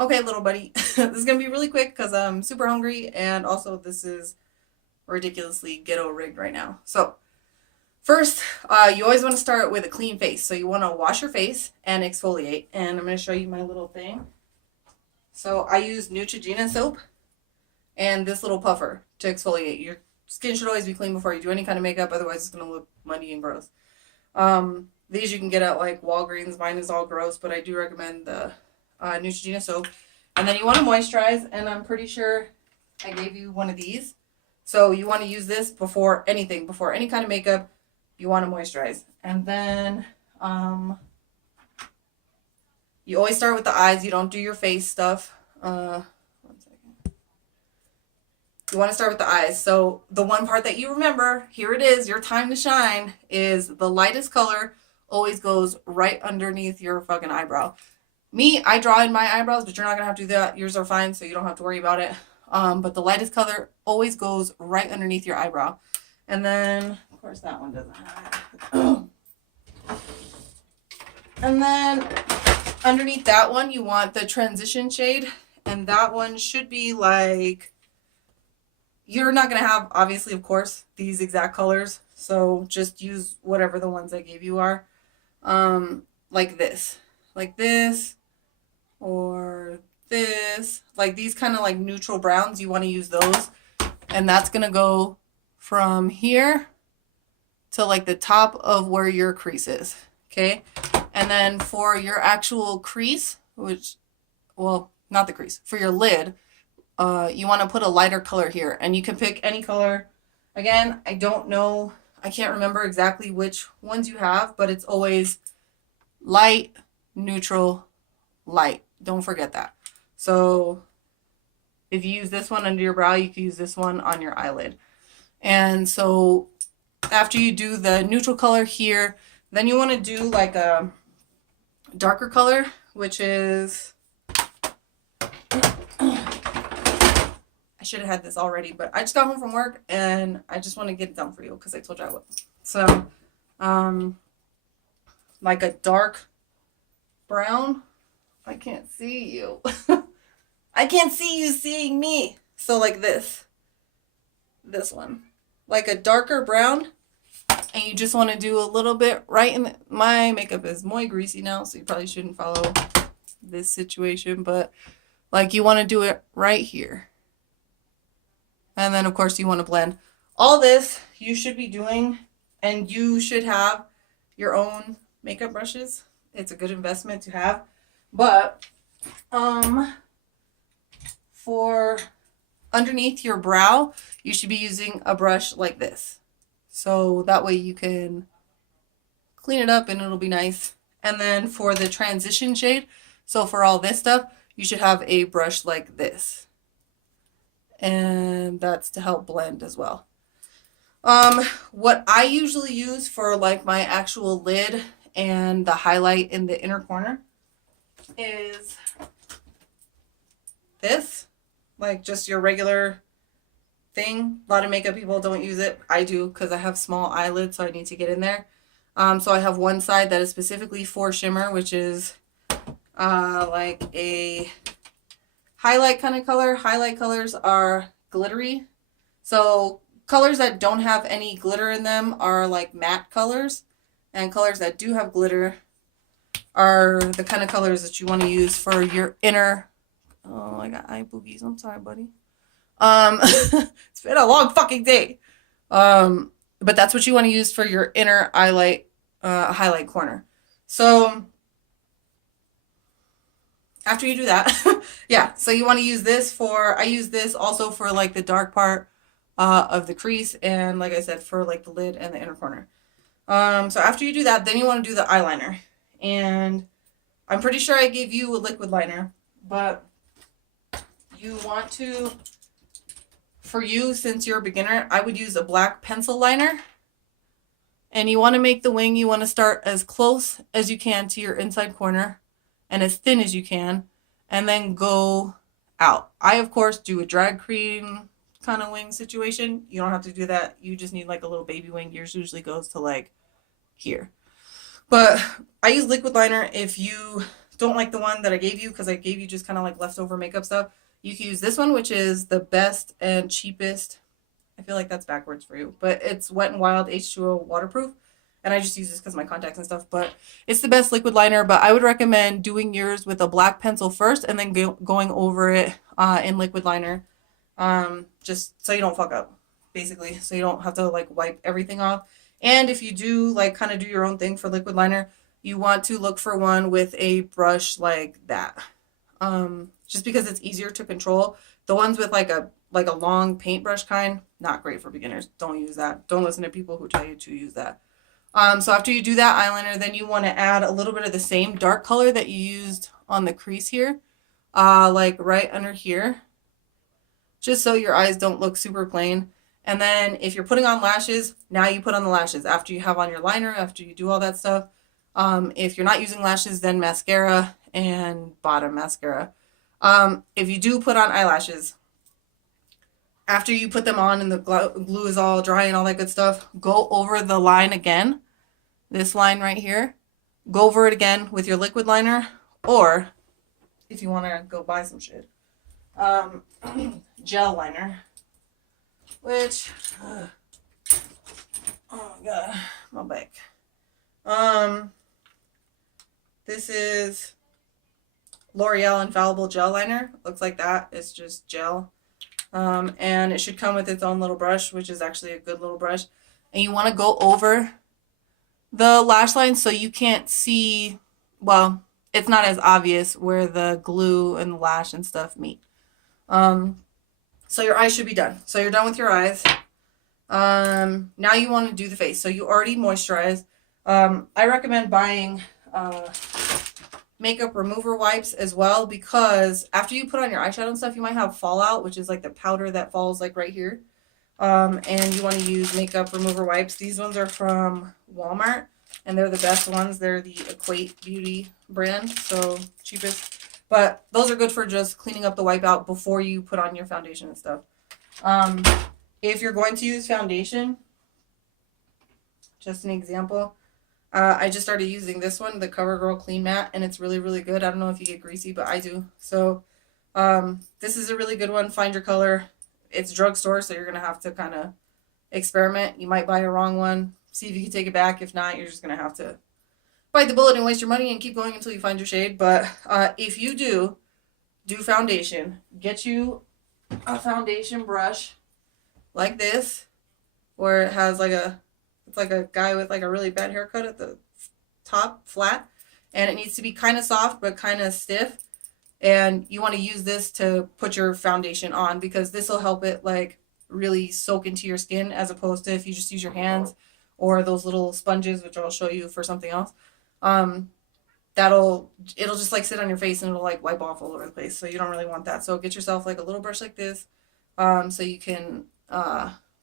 Okay, little buddy. This is gonna be really quick because I'm super hungry and also this is ridiculously ghetto rigged right now. So first, you always want to start with a clean face. So you want to wash your face and exfoliate. And I'm gonna show you my little thing. So I use Neutrogena soap and this little puffer to exfoliate. Your skin should always be clean before you do any kind of makeup, otherwise it's gonna look muddy and gross. These you can get at like Walgreens. Mine is all gross, but I do recommend the Neutrogena soap. And then you want to moisturize, and I'm pretty sure I gave you one of these. So you want to use this before anything, before any kind of makeup. You want to moisturize, and then you always start with the eyes. You don't do your face stuff. One second. You want to start with the eyes. So the one part that you remember, here it is, your time to shine, is the lightest color always goes right underneath your fucking eyebrow. Me, I draw in my eyebrows, but you're not gonna have to do that. Yours are fine, so you don't have to worry about it. But the lightest color always goes right underneath your eyebrow. And then, of course, that one doesn't have it. And then underneath that one, you want the transition shade. And that one should be like, you're not gonna have, obviously, of course, these exact colors. So just use whatever the ones I gave you are. Like this. Like this. Or this, like these kind of like neutral browns, you want to use those. And that's going to go from here to like the top of where your crease is. Okay. And then for your actual crease, which, well, not the crease, for your lid, you want to put a lighter color here. And you can pick any color. Again, I don't know, I can't remember exactly which ones you have, but it's always light, neutral, light. Don't forget that. So if you use this one under your brow, you can use this one on your eyelid. And so after you do the neutral color here, then you want to do like a darker color, which is, I should have had this already, but I just got home from work and I just want to get it done for you because I told you I would. So like a dark brown. I can't see you. I can't see you seeing me. So like this. This one. Like a darker brown. And you just want to do a little bit right in the, my makeup is muy greasy now, so you probably shouldn't follow this situation. But like you want to do it right here. And then of course you want to blend. All this you should be doing, and you should have your own makeup brushes. It's a good investment to have. But for underneath your brow, you should be using a brush like this. So that way you can clean it up and it'll be nice. And then for the transition shade, so for all this stuff, you should have a brush like this. And that's to help blend as well. What I usually use for like my actual lid and the highlight in the inner corner is this, like just your regular thing. A lot of makeup people don't use it. I do because I have small eyelids, so I need to get in there. So I have one side that is specifically for shimmer, which is like a highlight kind of color. Highlight colors are glittery. So colors that don't have any glitter in them are like matte colors, and colors that do have glitter are the kind of colors that you want to use for your inner. Oh, I got eye boogies. I'm sorry, buddy. It's been a long fucking day. But that's what you want to use for your inner highlight corner. So after you do that, yeah. So you want to use this for. I use this also for like the dark part of the crease, and like I said, for like the lid and the inner corner. So after you do that, then you want to do the eyeliner. And I'm pretty sure I gave you a liquid liner, but you want to, for you, since you're a beginner, I would use a black pencil liner. And you want to make the wing, you want to start as close as you can to your inside corner and as thin as you can, and then go out. I, of course, do a drag queen kind of wing situation. You don't have to do that. You just need like a little baby wing. Yours usually goes to like here. But I use liquid liner if you don't like the one that I gave you because I gave you just kind of like leftover makeup stuff, you can use this one, which is the best and cheapest. I feel like that's backwards for you, but it's Wet n Wild H2O waterproof. And I just use this because of my contacts and stuff, but it's the best liquid liner. But I would recommend doing yours with a black pencil first and then going over it in liquid liner, just so you don't fuck up, basically. So you don't have to like wipe everything off. And if you do like kind of do your own thing for liquid liner, you want to look for one with a brush like that. Just because it's easier to control. The ones with like a long paintbrush kind, not great for beginners. Don't use that. Don't listen to people who tell you to use that. So after you do that eyeliner, then you want to add a little bit of the same dark color that you used on the crease here, like right under here, just so your eyes don't look super plain. And then if you're putting on lashes, now you put on the lashes after you have on your liner, after you do all that stuff. If you're not using lashes, then mascara and bottom mascara. If you do put on eyelashes, after you put them on and the glue is all dry and all that good stuff, go over the line again. This line right here. Go over it again with your liquid liner, or if you want to go buy some shit, gel liner, which, oh my god, my back. This is L'Oreal Infallible Gel Liner. Looks like that. It's just gel. And it should come with its own little brush, which is actually a good little brush. And you want to go over the lash line so you can't see, well, it's not as obvious where the glue and the lash and stuff meet. So your eyes should be done. So you're done with your eyes. Now you want to do the face. So you already moisturized. I recommend buying makeup remover wipes as well, because after you put on your eyeshadow and stuff, you might have fallout, which is like the powder that falls like right here. And you want to use makeup remover wipes. These ones are from Walmart, and they're the best ones. They're the Equate Beauty brand, so cheapest. But those are good for just cleaning up the wipe out before you put on your foundation and stuff. If you're going to use foundation, just an example, I just started using this one, the CoverGirl Clean Matte, and it's really, really good. I don't know if you get greasy, but I do. So this is a really good one. Find your color. It's drugstore, so you're going to have to kind of experiment. You might buy a wrong one. See if you can take it back. If not, you're just going to have to bite the bullet and waste your money and keep going until you find your shade. But if you do foundation, get you a foundation brush like this, where it has like it's like a guy with like a really bad haircut at the top, flat, and it needs to be kind of soft but kind of stiff. And you want to use this to put your foundation on, because this will help it like really soak into your skin, as opposed to if you just use your hands or those little sponges, which I'll show you for something else. It'll just like sit on your face and it'll like wipe off all over the place. So you don't really want that. So get yourself like a little brush like this, so you can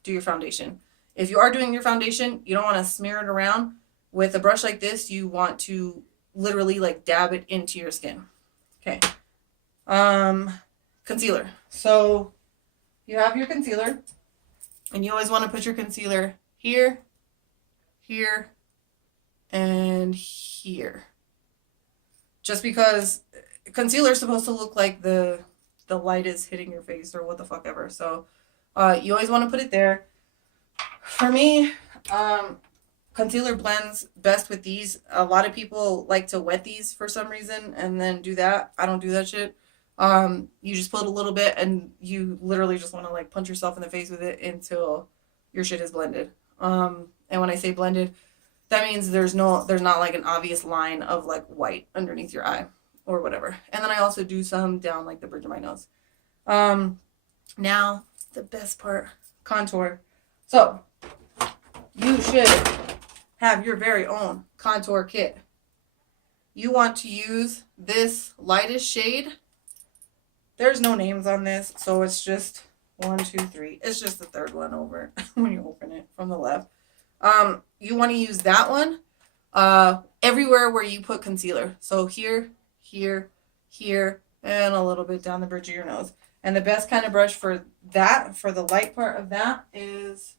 do your foundation. If you are doing your foundation, you don't want to smear it around. With a brush like this, you want to literally like dab it into your skin. Okay. Concealer. So you have your concealer, and you always want to put your concealer here, here, and here. Just because concealer is supposed to look like the light is hitting your face or what the fuck ever. So you always want to put it there. For me, concealer blends best with these. A lot of people like to wet these for some reason and then do that. I don't do that shit. You just put a little bit and you literally just want to like punch yourself in the face with it until your shit is blended. And when I say blended, that means there's not like an obvious line of like white underneath your eye or whatever. And then I also do some down like the bridge of my nose. Now the best part, contour. So you should have your very own contour kit. You want to use this lightest shade. There's no names on this, so it's just 1, 2, 3. It's just the third one over when you open it from the left. You want to use that one everywhere where you put concealer. So here, here, here, and a little bit down the bridge of your nose. And the best kind of brush for that, for the light part of that, is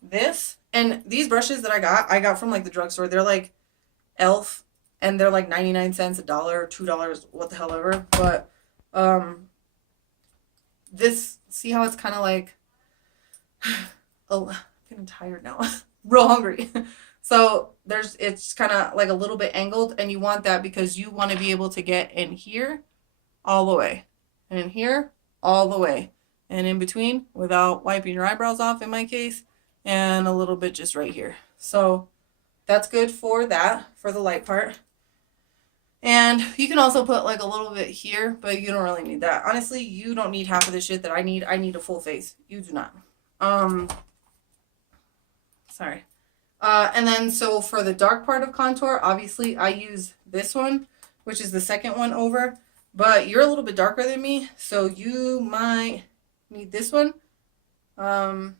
this. And these brushes that I got from like the drugstore. They're like e.l.f. and they're like 99 cents, $1, $2, what the hell ever. But this, see how it's kind of like, oh, I'm getting tired now. Real hungry. So it's kind of like a little bit angled, and you want that because you want to be able to get in here all the way, and in here all the way, and in between without wiping your eyebrows off in my case, and a little bit just right here. So that's good for that, for the light part. And you can also put like a little bit here, but you don't really need that. Honestly, you don't need half of the shit that I need. I need a full face. You do not. Sorry. And then so for the dark part of contour, obviously I use this one, which is the second one over. But you're a little bit darker than me, so you might need this one. Actually,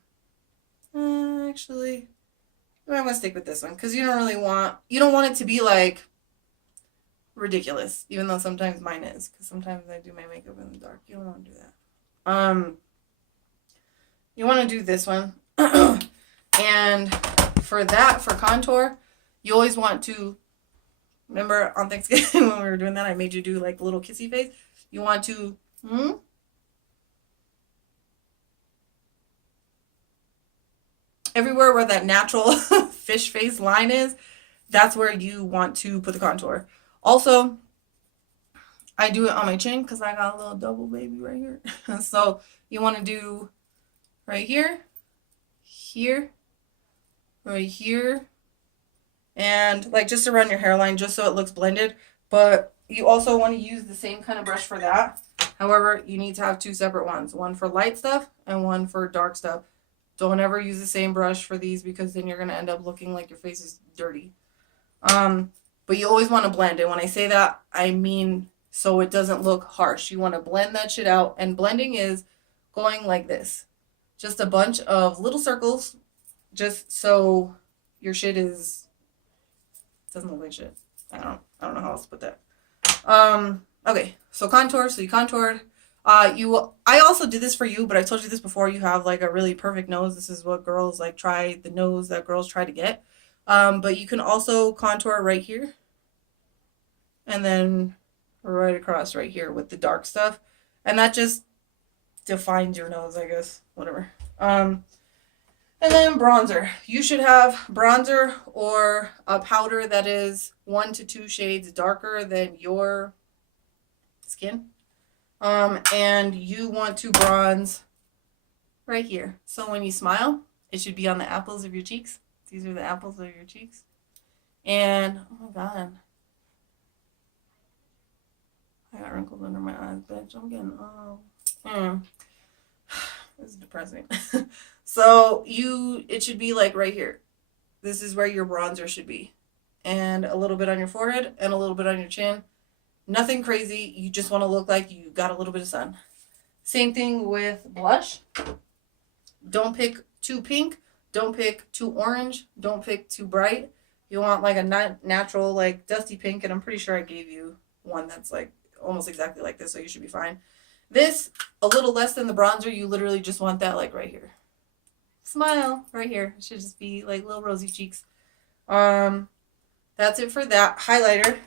I'm gonna stick with this one because you don't want it to be like ridiculous, even though sometimes mine is, because sometimes I do my makeup in the dark. You don't want to do that. You want to do this one. And for contour, you always want to, remember on Thanksgiving when we were doing that, I made you do like a little kissy face. You want to, everywhere where that natural fish face line is, that's where you want to put the contour. Also, I do it on my chin because I got a little double baby right here. So you want to do right here, here, right here, and like just around your hairline just so it looks blended. But you also want to use the same kind of brush for that. However, you need to have two separate ones, one for light stuff and one for dark stuff. Don't ever use the same brush for these because then you're going to end up looking like your face is dirty. But you always want to blend. And when I say that, I mean so it doesn't look harsh. You want to blend that shit out. And blending is going like this. Just a bunch of little circles just so your shit doesn't look like shit. I don't know how else to put that. Okay, so contour. So you contoured. I also did this for you, but I told you this before. You have like a really perfect nose. This is what girls like the nose that girls try to get. But you can also contour right here. And then right across right here with the dark stuff. And that just defines your nose, I guess. Whatever. And then bronzer. You should have bronzer or a powder that is 1 to 2 shades darker than your skin. And you want to bronze right here. So when you smile, it should be on the apples of your cheeks. These are the apples of your cheeks. And, oh my God. I got wrinkles under my eyes, bitch. I'm getting, this is depressing. So it should be like right here. This is where your bronzer should be. And a little bit on your forehead and a little bit on your chin. Nothing crazy. You just want to look like you got a little bit of sun. Same thing with blush. Don't pick too pink. Don't pick too orange. Don't pick too bright. You want like a natural, like dusty pink. And I'm pretty sure I gave you one that's like almost exactly like this. So you should be fine. This, a little less than the bronzer. You literally just want that like right here. Smile right here. It should just be like little rosy cheeks. That's it for that. Highlighter.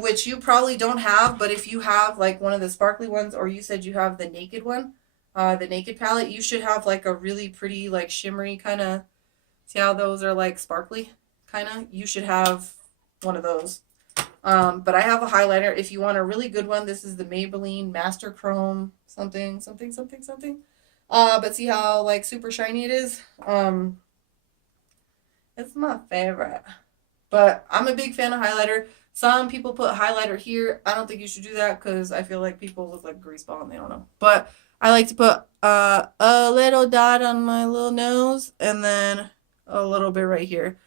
Which you probably don't have, but if you have like one of the sparkly ones, or you said you have the naked one, the naked palette, you should have like a really pretty like shimmery kind of, see how those are like sparkly kind of, you should have one of those. But I have a highlighter. If you want a really good one, this is the Maybelline Master Chrome something. But see how like super shiny it is? It's my favorite. But I'm a big fan of highlighter. Some people put highlighter here. I don't think you should do that because I feel like people look like a grease ball and they don't know. But I like to put a little dot on my little nose and then a little bit right here.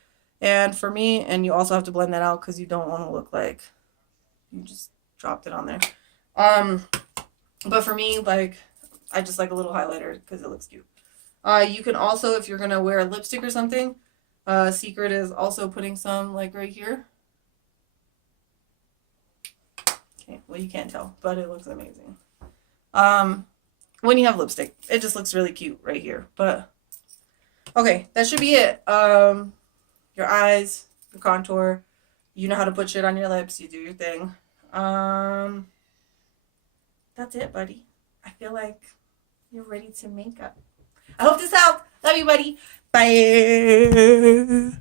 And for me, and you also have to blend that out because you don't want to look like you just dropped it on there. But for me, like, I just like a little highlighter because it looks cute. You can also, if you're going to wear a lipstick or something, secret is also putting some like right here. Okay, well, you can't tell, but it looks amazing. When you have lipstick, it just looks really cute right here. But okay, that should be it. Your eyes, your contour, You know how to put shit on your lips. You do your thing. That's it, buddy. I feel like you're ready to make up. I hope this helped. Love you, buddy. Bye.